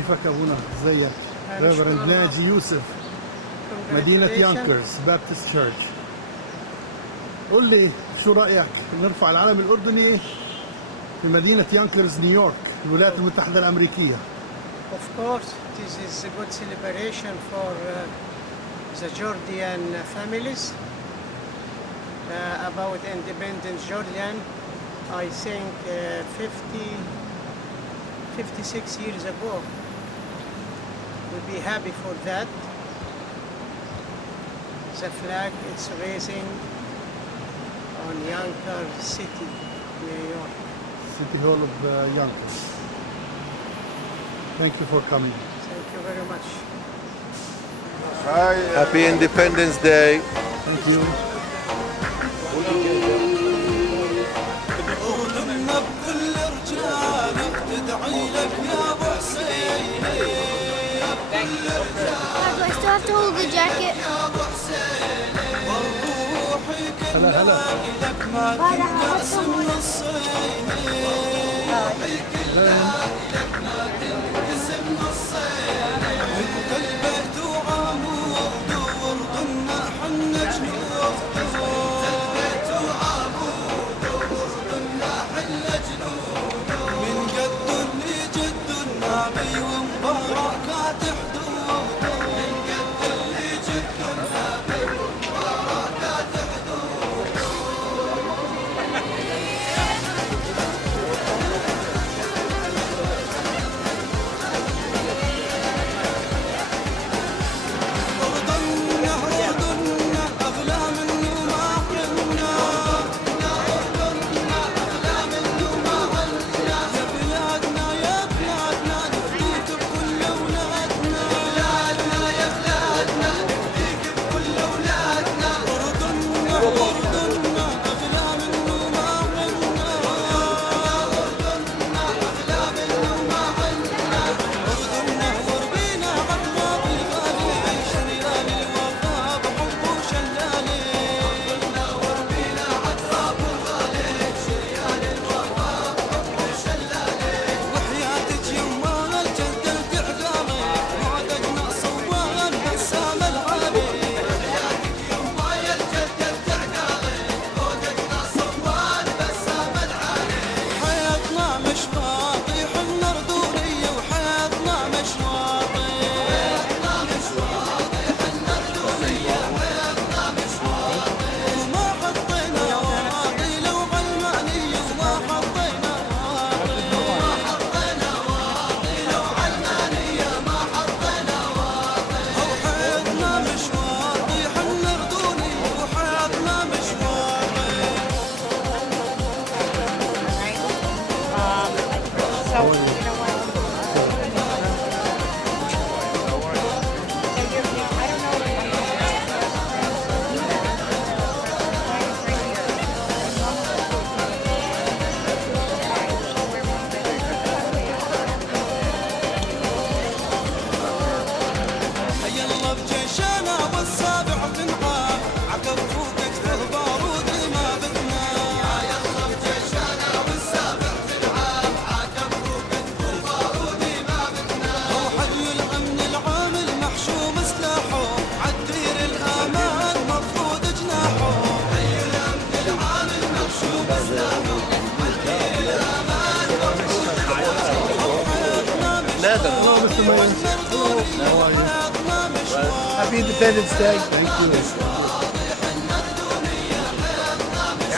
كيفك أبونا؟ ازيك؟ ريفرند ناجي يوسف، مدينة يونكرز بابتست تشيرش. قول لي شو رأيك نرفع العلم الأردني في مدينة يونكرز نيويورك الولايات المتحدة الأمريكية؟ Of course, this is a good celebration for the Jordanian families about independent Jordan. I think 56 years ago. We'll be happy for that. The flag is raising on Yonkers City, New York. City Hall of Yonkers. Thank you for coming. Thank you very much. Hi, Happy Independence Day. Thank you. Do I still have to hold the jacket? هلا هلا. Hello, Mr. Mayor. How are you? Happy Independence Day. Thank you.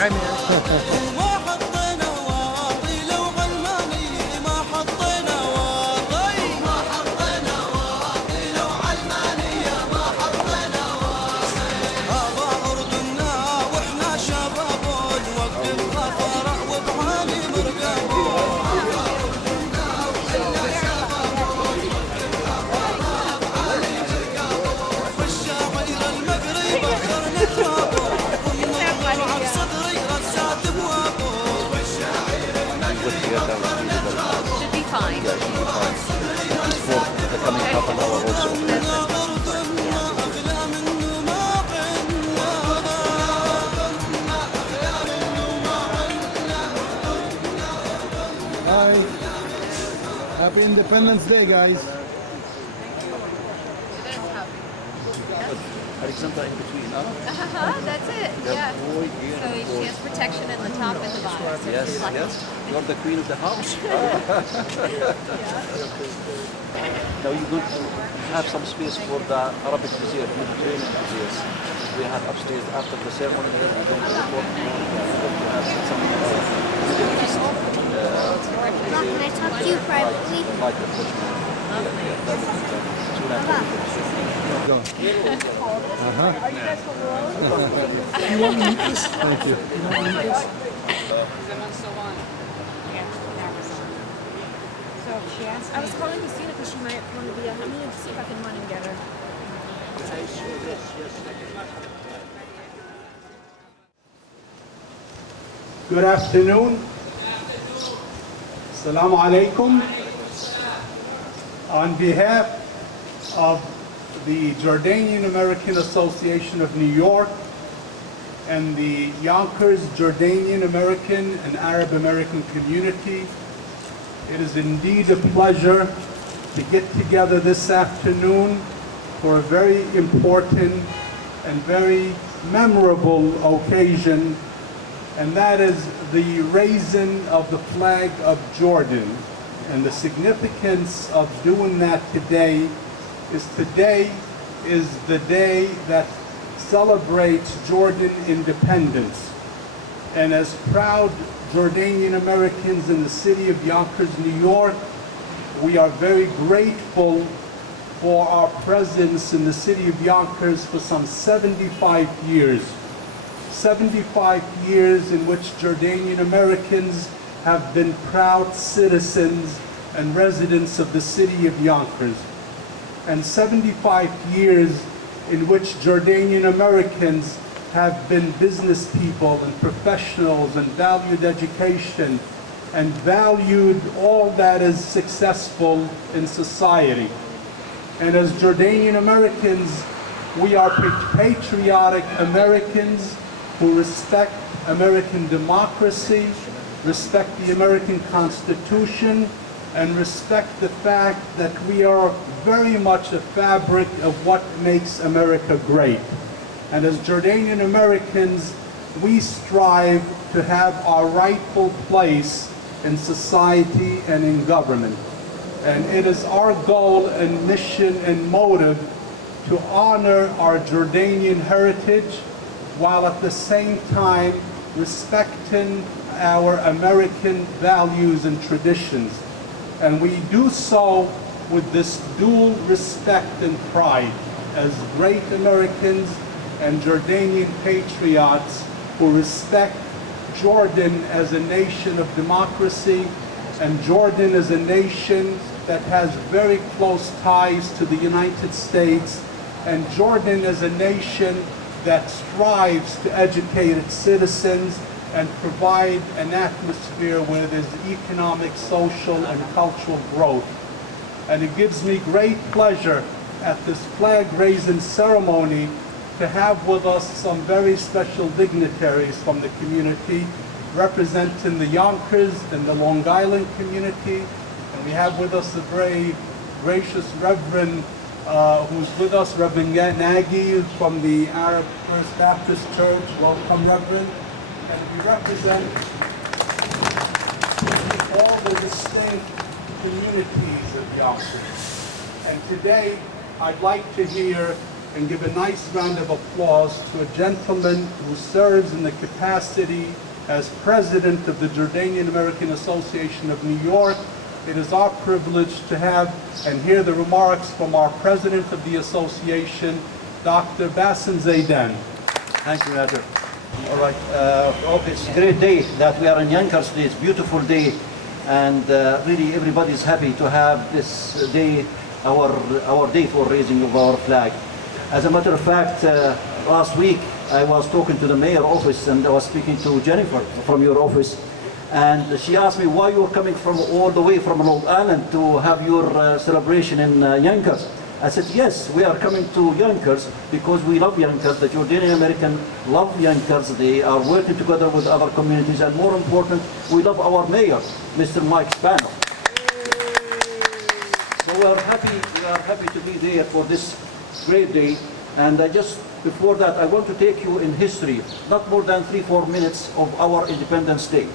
I'm here. صدري رزات بواب Happy Independence Day, guys. Alexandra in between, huh? That's it. Yeah. So she has protection in the top and the bottom. So Yes, she's lucky. yes. You're the queen of the house. Now you're going to have some space for the Arabic Museum, Mediterranean Museum. We have upstairs after the ceremony here. We're going to report to have some Middle East. Can I talk to you privately? Like the Go. You want me to eat this? Thank you. You want me to eat this? I was calling Christina because she might want to be a honey and see if I can run and get her. Good afternoon. Assalamu alaikum. On behalf of the Jordanian American Association of New York and the Yonkers Jordanian American and Arab American community, it is indeed a pleasure to get together this afternoon for a very important and very memorable occasion, and that is the raising of the flag of Jordan. And the significance of doing that today is the day that celebrates Jordan independence. And as proud Jordanian Americans in the city of Yonkers, New York, we are very grateful for our presence in the city of Yonkers for some 75 years. 75 years in which Jordanian Americans have been proud citizens and residents of the city of Yonkers. And 75 years in which Jordanian Americans have been business people and professionals and valued education and valued all that is successful in society. And as Jordanian Americans, we are patriotic Americans who respect American democracy, respect the American Constitution, and respect the fact that we are very much a fabric of what makes America great. And as Jordanian Americans, we strive to have our rightful place in society and in government. And it is our goal and mission and motive to honor our Jordanian heritage while at the same time respecting our American values and traditions. And we do so with this dual respect and pride as great Americans and Jordanian patriots who respect Jordan as a nation of democracy and Jordan as a nation that has very close ties to the United States, and Jordan as a nation that strives to educate its citizens and provide an atmosphere where there's economic, social, and cultural growth. And it gives me great pleasure at this flag-raising ceremony to have with us some very special dignitaries from the community representing the Yonkers and the Long Island community. And we have with us a very gracious Reverend who's with us, Reverend Nagy from the Arab First Baptist Church. Welcome, Reverend. And we represent all the distinct communities of Yonkers. And today, I'd like to hear and give a nice round of applause to a gentleman who serves in the capacity as president of the Jordanian American Association of New York. It is our privilege to have and hear the remarks from our president of the association, Dr. Bassem Zaidan. Thank you, Nader. All right. It's a great day that we are in Yonkers today. It's a beautiful day, and really everybody is happy to have this day, our day for raising of our flag. As a matter of fact, last week I was talking to the mayor office and I was speaking to Jennifer from your office, and she asked me why you are coming from all the way from Long Island to have your celebration in Yonkers. I said, yes, we are coming to Yonkers because we love Yonkers. The Jordanian American love Yonkers. They are working together with other communities, and more important, we love our mayor, Mr. Mike Spano. we are happy to be there for this great day. And before that, I want to take you in history, not more than 3-4 minutes of our Independence Day.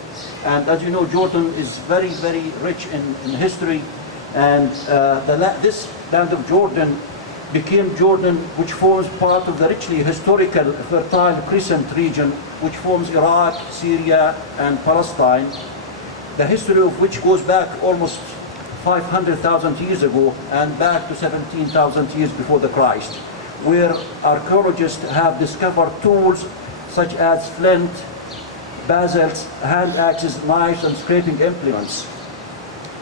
And as you know, Jordan is very, very rich in history. And this land of Jordan became Jordan, which forms part of the richly historical Fertile Crescent region, which forms Iraq, Syria, and Palestine, the history of which goes back almost 500,000 years ago and back to 17,000 years before the Christ, where archaeologists have discovered tools such as flint, basalts, hand axes, knives, and scraping implements.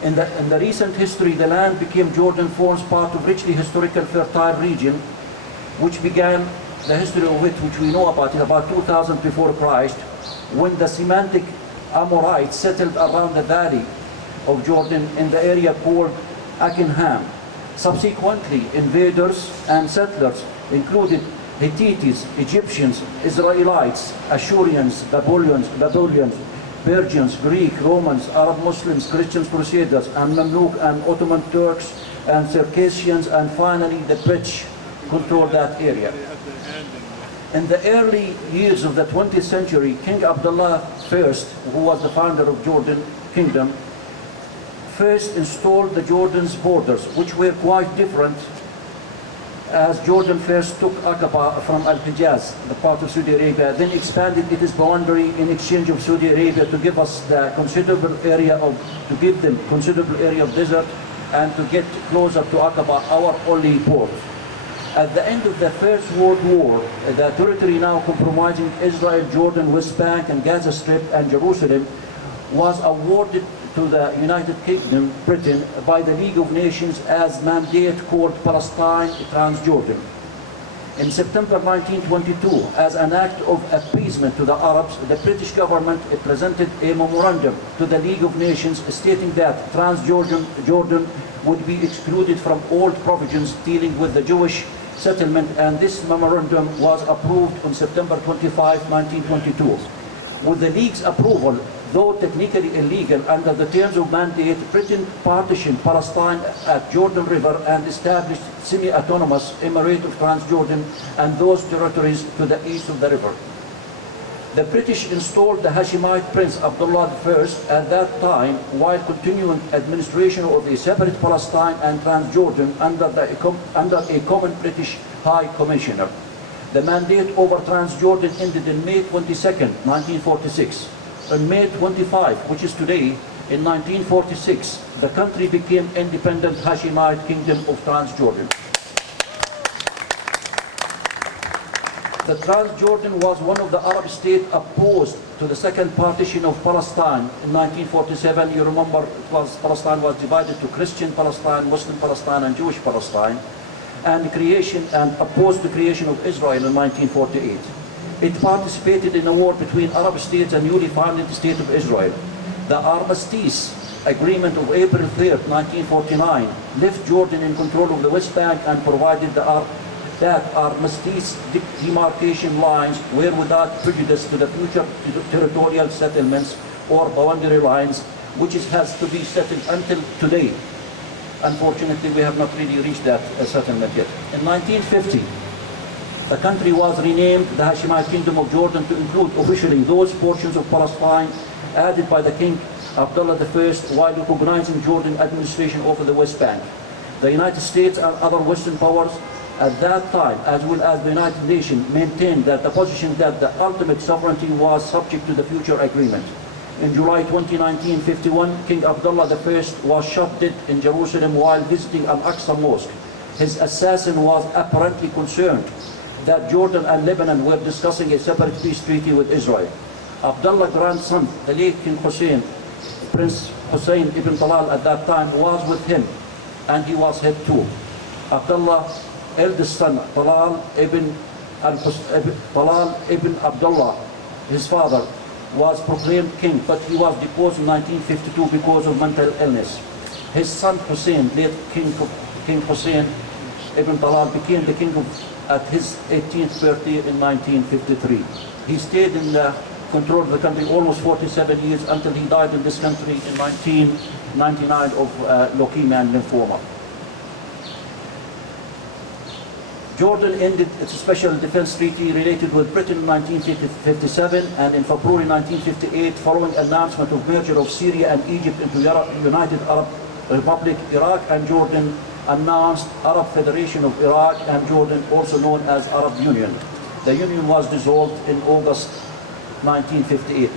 In the recent history, the land became Jordan forms part of richly historical fertile region, which began the history of it, which we know about, in about 2000 before Christ, when the Semitic Amorites settled around the valley of Jordan in the area called Akinham. Subsequently, invaders and settlers included Hittites, Egyptians, Israelites, Assyrians, Babylonians, Persians, Greek, Romans, Arab Muslims, Christians, Crusaders, and Mamluk and Ottoman Turks, and Circassians, and finally the British controlled that area. In the early years of the 20th century, King Abdullah I, who was the founder of Jordan Kingdom, first installed the Jordan's borders, which were quite different, as Jordan first took Aqaba from Al-Hijaz, the part of Saudi Arabia, then expanded its boundary in exchange of Saudi Arabia to give us the considerable area of desert, and to get closer to Aqaba, our only port. At the end of the First World War, the territory now comprising Israel, Jordan, West Bank, and Gaza Strip, and Jerusalem was awarded to the United Kingdom, Britain, by the League of Nations as mandate called Palestine Transjordan. In September 1922, as an act of appeasement to the Arabs, the British government presented a memorandum to the League of Nations stating that Transjordan would be excluded from all provisions dealing with the Jewish settlement, and this memorandum was approved on September 25, 1922. With the League's approval, though technically illegal under the terms of mandate, Britain partitioned Palestine at Jordan River and established semi-autonomous Emirate of Transjordan and those territories to the east of the river. The British installed the Hashemite Prince Abdullah I at that time, while continuing administration of a separate Palestine and Transjordan under a common British High Commissioner. The mandate over Transjordan ended in May 22, 1946. On May 25, which is today, in 1946, the country became independent Hashemite Kingdom of Transjordan. The Transjordan was one of the Arab states opposed to the second partition of Palestine in 1947. You remember, Palestine was divided to Christian Palestine, Muslim Palestine, and Jewish Palestine, and opposed the creation of Israel in 1948. It participated in a war between Arab states and newly founded State of Israel. The Armistice Agreement of April 3, 1949, left Jordan in control of the West Bank and provided that Armistice demarcation lines were without prejudice to the future territorial settlements or boundary lines, which has to be settled until today. Unfortunately, we have not really reached that settlement yet. In 1950, the country was renamed the Hashemite Kingdom of Jordan to include officially those portions of Palestine added by the King Abdullah I, while recognizing Jordan administration over the West Bank. The United States and other Western powers at that time, as well as the United Nations, maintained that the position that the ultimate sovereignty was subject to the future agreement. In July 20, 1951, King Abdullah I was shot dead in Jerusalem while visiting Al-Aqsa Mosque. His assassin was apparently concerned that Jordan and Lebanon were discussing a separate peace treaty with Israel. Abdullah's grandson, the late King Hussein, Prince Hussein ibn Talal at that time, was with him, and he was hit too. Abdullah's eldest son, Talal ibn Abdullah, his father, was proclaimed king, but he was deposed in 1952 because of mental illness. His son Hussein, late King Hussein ibn Talal, became the king at his 18th birthday in 1953. He stayed in control of the country almost 47 years until he died in this country in 1999 of leukemia and lymphoma. Jordan ended its special defense treaty related with Britain in 1957, and in February 1958, following announcement of merger of Syria and Egypt into United Arab Republic, Iraq and Jordan announced Arab Federation of Iraq and Jordan, also known as Arab Union. The union was dissolved in August 1958.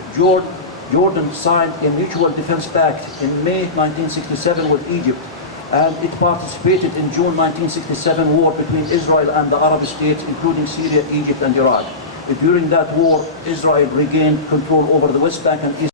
Jordan signed a mutual defense pact in May 1967 with Egypt, and it participated in June 1967 war between Israel and the Arab states, including Syria, Egypt, and Iraq. During that war, Israel regained control over the West Bank and East